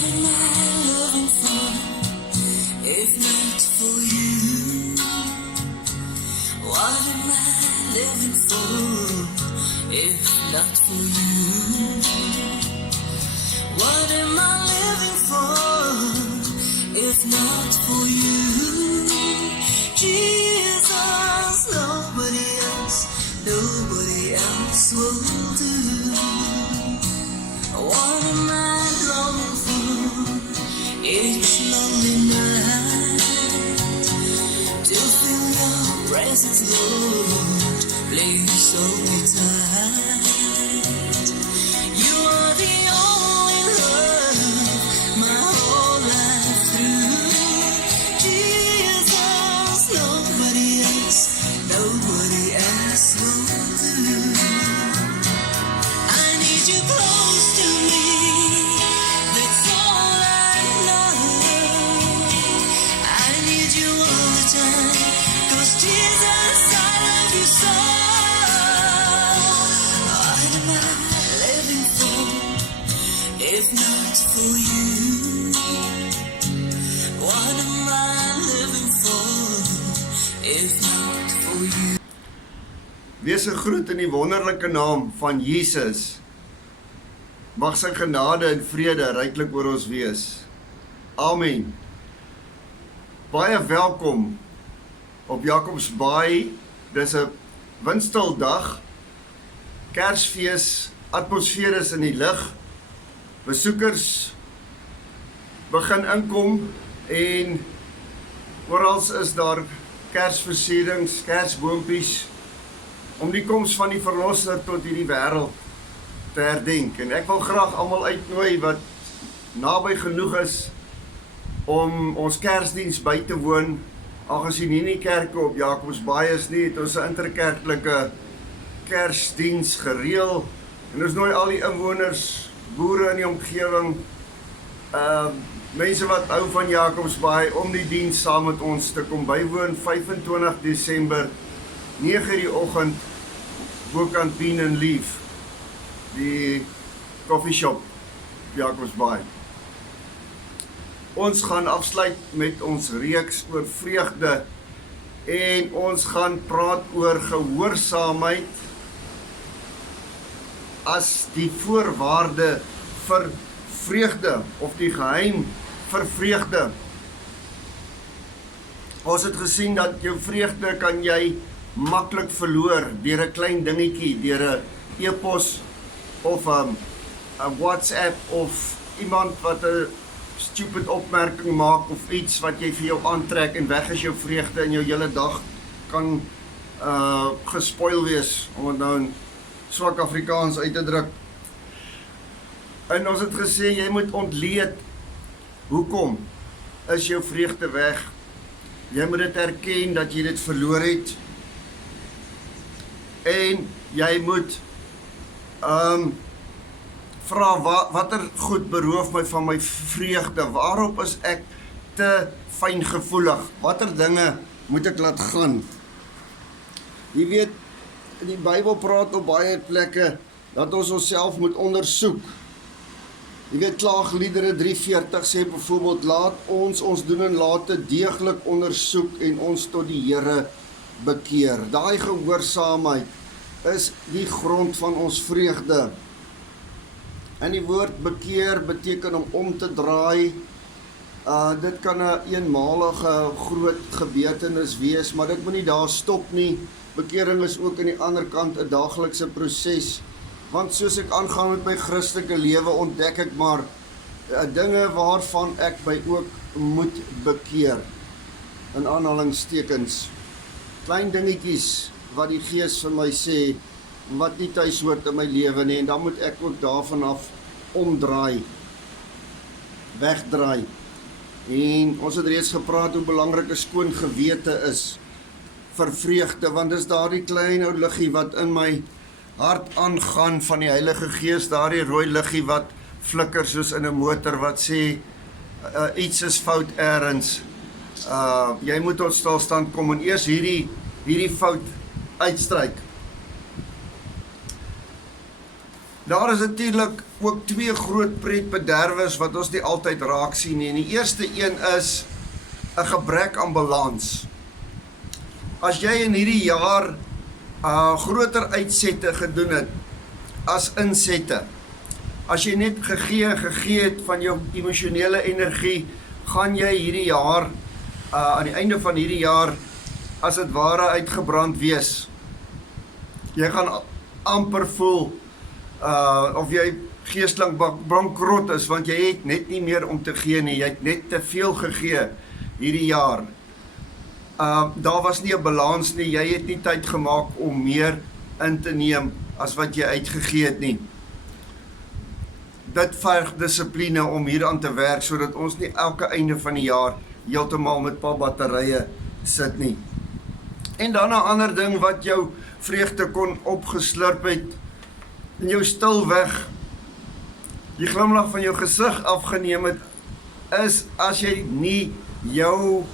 am I living for if not for you? What am I living for if not for you? What am I living for if not for you? Jesus, nobody else will do. What am I longing for each lonely night? To feel your presence, Lord, please hold me tight. You are the only love my whole life through. Jesus, nobody else will do. I need you close to me, that's all I know. I need you all the time, 'cause Jesus, I love you so. What am I living for if not for you? What am I living for if not for you? Wees gegroet in die wonderlike naam van Jesus. Mag sy genade en vrede ryklik oor ons wees. Amen. Baie welkom op Jakobsbaai. Dis 'n windstildag. Kersfees, atmosfeer is in die lug. Besoekers begin inkom en oral is daar kersversierings, kersboompies om die koms van die verlosser tot hierdie wêreld te herdenk. En ek wil graag almal uitnooi wat naby genoeg is om ons Kersdiens by te woon. Aangesien nie die kerke op Jakobsbaai is nie, het ons 'n interkerklike Kersdiens gereël. En ons nooi al die inwoners, boere in die omgewing, mense wat hou van Jakobsbaai om die diens saam met ons te kom bywoon. 25 Desember, 9 die oggend, bokant Bean and Leaf, die coffee shop Jakobsbaai. Ons gaan afsluit met ons reeks oor vreugde en ons gaan praat oor gehoorsaamheid as die voorwaarde vir vreugde of die geheim vir vreugde. Ons het gesien dat jou vreugde kan jy maklik verloor deur 'n klein dingetjie, deur 'n e-pos of 'n WhatsApp of iemand wat 'n stupid opmerking maak of iets wat jy vir jou aantrek en weg is jou vreugde en jou hele dag kan gespoil wees, om het nou in swak Afrikaans uit te druk. En ons het gesê jy moet ontleed hoekom is jou vreugde weg. Jy moet dit erken dat jy dit verloor het. En jy moet vra watter goed beroof my van my vreugde? Waarop is ek te fyngevoelig? Watter dinge moet ek laat gaan? Jy weet, die Bybel praat op baie plekke dat ons onsself moet ondersoek. Jy weet, Klaagliedere 3:40 sê byvoorbeeld, laat ons doen en late deeglik ondersoek en ons tot die Here bekeer. Daai gehoorsaamheid is die grond van ons vreugde. En die woord bekeer beteken om te draai. Dit kan 'n eenmalige groot gebeurtenis wees, maar dit moet nie daar stop nie. Bekering is ook aan die ander kant 'n daaglikse proses. Want soos ek aangaan met my Christelike lewe, ontdek ek maar dinge waarvan ek my ook moet bekeer. In aanhalingstekens. Klein dingetjies wat die Gees vir my sê, wat nie tuis hoort in my lewe nie, en dan moet ek ook daarvan af omdraai, wegdraai. En ons het reeds gepraat hoe belangrik 'n skoon gewete is vir vreugde, want dis daardie klein ou liggie wat in my hart aangaan van die Heilige Gees, daardie rooi liggie wat flikker soos in 'n motor wat sê iets is fout ergens. Jy moet tot stilstand kom en eers hierdie fout uitstryk. Daar is natuurlik ook twee groot pretbederwers wat ons nie altyd raak sien nie. En die eerste een is 'n gebrek aan balans. As jy in hierdie jaar groter uitsette gedoen het as insette, as jy net gegee het van jou emosionele energie, gaan jy hierdie jaar, aan die einde van hierdie jaar, as het ware uitgebrand wees. Jy gaan amper voel, of jy geestelik bankrot is, want jy het net nie meer om te gee nie, jy het net te veel gegee hierdie jaar. Daar was nie 'n balans nie, jy het nie tyd gemaak om meer in te neem as wat jy uitgegee het nie. Dit verg dissipline om hier aan te werk, sodat ons nie elke einde van die jaar heeltemal met paar batterye sit nie. En dan 'n ander ding wat jou vreugde kon opgeslurp het, en jou stilweg, die glimlag van jou gesig afgeneem het, is as jy nie jou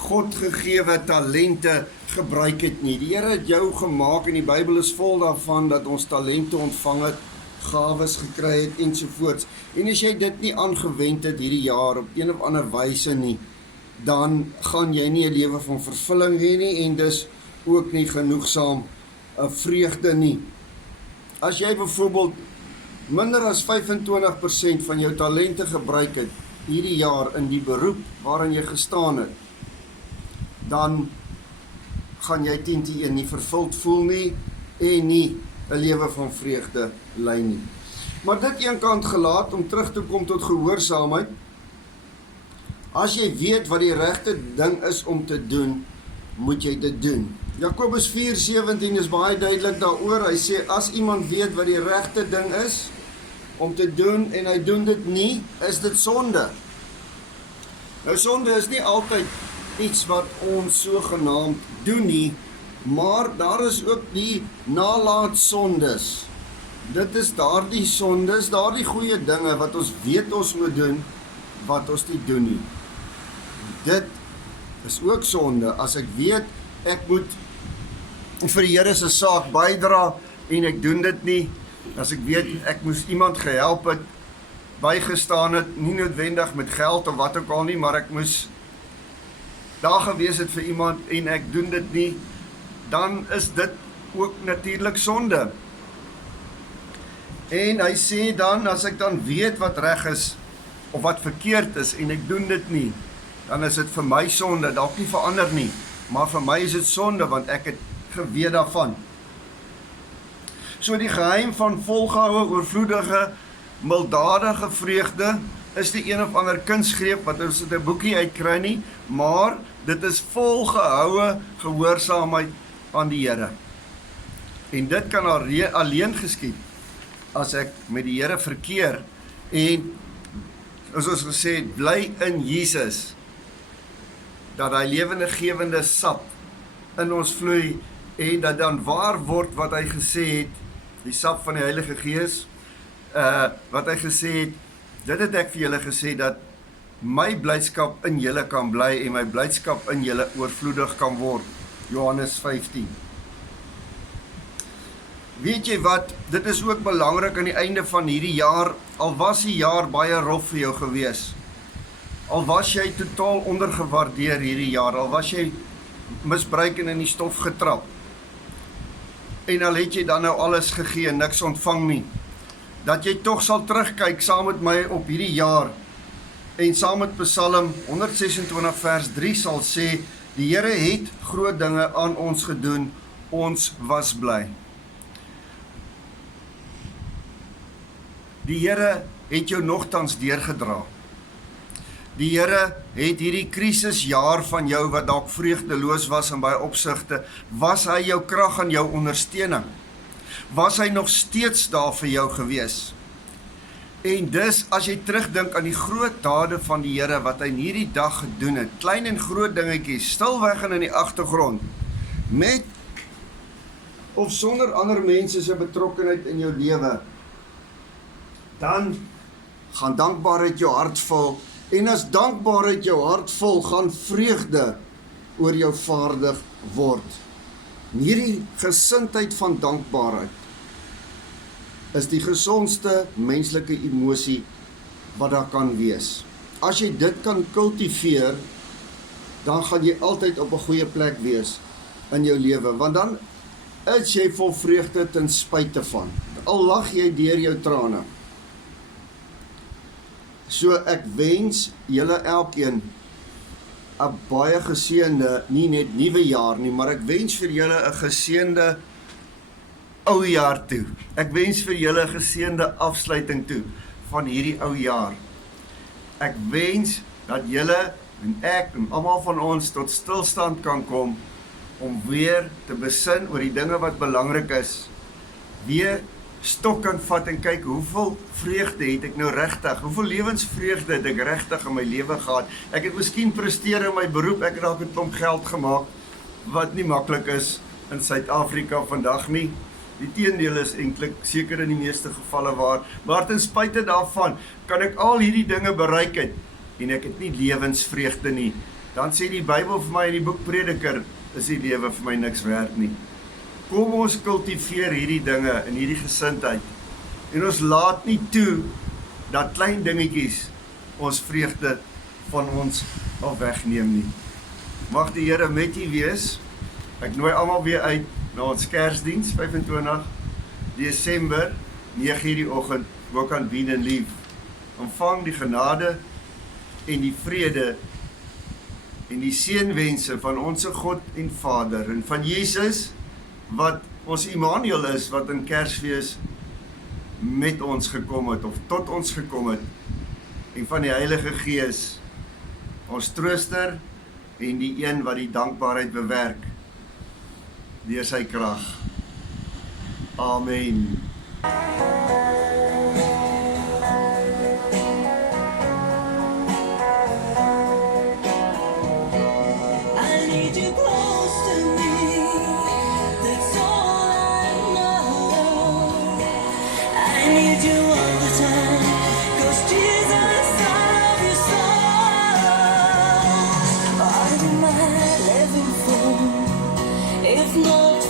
Godgegewe talente gebruik het nie. Die Here het jou gemaak en die Bybel is vol daarvan dat ons talente ontvang het, gawes gekry het ensovoorts. En as jy dit nie aangewend het hierdie jaar op een of ander wyse nie, dan gaan jy nie 'n lewe van vervulling hê nie en dus ook nie genoegsaam vreugde nie. As jy byvoorbeeld minder as 25% van jou talente gebruik het hierdie jaar in die beroep waarin jy gestaan het, dan gaan jy 10-1 nie vervuld voel nie en nie 'n lewe van vreugde lei nie. Maar dit eenkant gelaat om terug te kom tot gehoorsaamheid. As jy weet wat die regte ding is om te doen, moet jy dit doen. Jakobus 4:17 is baie duidelik daaroor. Hy sê as iemand weet wat die regte ding is om te doen en hy doen dit nie, is dit sonde. Nou sonde is nie altyd iets wat ons sogenaamd doen nie, maar daar is ook die nalaatsondes. Dit is daardie sondes, daardie goeie dinge wat ons weet ons moet doen, wat ons nie doen nie. Dit is ook sonde, as ek weet ek moet vir die Here se saak bydra en ek doen dit nie, as ek weet ek moes iemand gehelp het, bygestaan het, nie noodwendig met geld of wat ook al nie, maar ek moes daar gewees het vir iemand en ek doen dit nie, dan is dit ook natuurlik sonde. En hy sê dan, as ek dan weet wat reg is, of wat verkeerd is, en ek doen dit nie, dan is dit vir my sonde, dalk nie vir ander nie, maar vir my is dit sonde, want ek het geweet daarvan. So die geheim van volgehoue, oorvloedige, milddadige vreugde, is die een of ander kunstgreep, wat ons uit 'n boekie uitkry nie, maar dit is volgehoue gehoorsaamheid aan die Here. En dit kan alleen geskied, as ek met die Here verkeer, en, as ons gesê het, bly in Jesus, dat hy lewendegewende sap in ons vloei, en dat dan waar word wat hy gesê het, die sap van die Heilige Gees, wat hy gesê het, dit het ek vir julle gesê, dat my blydskap in julle kan bly, en my blydskap in julle oorvloedig kan word, Johannes 15. Weet jy wat, dit is ook belangrik aan die einde van hierdie jaar, al was die jaar baie rof vir jou gewees, al was jy totaal ondergewaardeer hierdie jaar, al was jy misbruik en in die stof getrap, en al het jy dan nou alles gegee, niks ontvang nie, dat jy toch sal terugkyk saam met my op hierdie jaar, en saam met Psalm 126 vers 3 sal sê, die Here het groot dinge aan ons gedoen, ons was bly. Die Here het jou nogtans deurgedra. Die Here het hierdie krisisjaar van jou, wat dalk vreugdeloos was in baie opsigte, was hy jou krag en jou ondersteuning? Was hy nog steeds daar vir jou gewees? En dus, as jy terugdink aan die groot dade van die Here, wat hy in hierdie dag gedoen het, klein en groot dingetjies, stilweg en in die agtergrond, met of sonder ander mense se betrokkenheid in jou lewe, dan gaan dankbaarheid jou hart vul, en as dankbaarheid jou hart vul, gaan vreugde oor jou vaardig word. En hierdie gesindheid van dankbaarheid is die gesondste menslike emosie wat daar kan wees. As jy dit kan kultiveer, dan gaan jy altyd op 'n goeie plek wees in jou lewe, want dan is jy vol vreugde ten spyte van. Al lag jy deur jou trane. So ek wens julle elkeen 'n baie geseënde, nie net nuwe jaar nie, maar ek wens vir julle 'n geseënde ou jaar toe. Ek wens vir julle 'n geseënde afsluiting toe van hierdie ou jaar. Ek wens dat julle en ek en almal van ons tot stilstand kan kom om weer te besin oor die dinge wat belangrik is. Weer stok kan vat en kyk hoeveel vreugde het ek nou regtig, hoeveel lewensvreugde het ek regtig in my lewe gehad. Ek het miskien presteer in my beroep, ek het dalk 'n klomp geld gemaak wat nie maklik is in Suid-Afrika vandag nie. Die teendeel is eintlik seker in die meeste gevalle waar, maar ten spyte daarvan kan ek al hierdie dinge bereik het en ek het nie lewensvreugde nie. Dan sê die Bybel vir my in die boek Prediker, is die lewe vir my niks werd nie. Kom ons kultiveer hierdie dinge in hierdie gesindheid en ons laat nie toe dat klein dingetjies ons vreugde van ons al wegneem nie. Mag die Here met u wees. Ek nooi almal weer uit na ons Kersdiens 25 Desember 9:00 die oggend, ook aan Wien en Lief. Ontvang die genade en die vrede en die seënwense van ons God en Vader en van Jesus wat ons Immanuel is, wat in Kersfees met ons gekom het of tot ons gekom het, en van die Heilige Gees, ons trooster en die een wat die dankbaarheid bewerk deur sy krag. Amen. I need you close to me. That's all I know. I need you all the time. 'Cause Jesus, I love you so. Are you my living for? If not